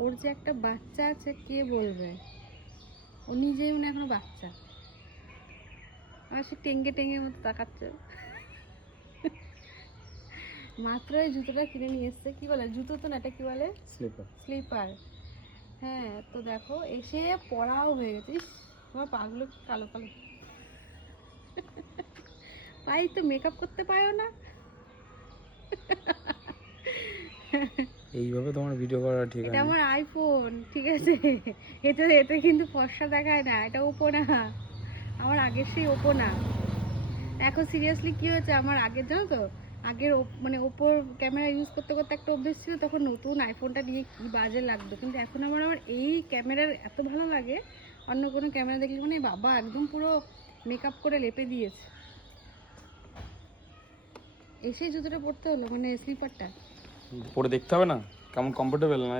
ওর যে একটা বাচ্চা আছে কে বলবে, ও নিজেই মনে এখনো বাচ্চা, আর সে টেঙ্গে টেঙ্গে মতো তাকাচ্ছে। মাত্র এই জুতোটা কিনে নিয়ে এসছে, কি বলে জুতো তো না, এটা কি বলে, স্লিপার। স্লিপার। হ্যাঁ তো দেখো এসে পড়াও হয়ে গেছে। ইস, তোমার পাগুলো কি কালো কালো, পাই তো মেকআপ করতে পারো না। এইভাবে তোমার ভিডিও করা ঠিক এটা আছে? আমার আইফোন, ঠিক আছে, এতে কিন্তু ফর্সা দেখায় না, এটা ওপো না, আমার আগের সেই ওপো না। এখন সিরিয়াসলি কি হয়েছে, আমার আগের জানো তো, আগের মানে ওপোর ক্যামেরা ইউজ করতে করতে একটা অভ্যেস ছিল, তখন নতুন আইফোনটা নিয়ে কি বাজে লাগতো, কিন্তু এখন আমার এই ক্যামেরার এত ভালো লাগে, অন্য কোনো ক্যামেরা দেখলে মানে বাবা একদম পুরো মেকআপ করে লেপে দিয়েছে। এসেই জুতোটা পরতে হলো, মানে স্লিপারটা। পরে দেখতে হবে না কেমন কমফোর্টেবল না।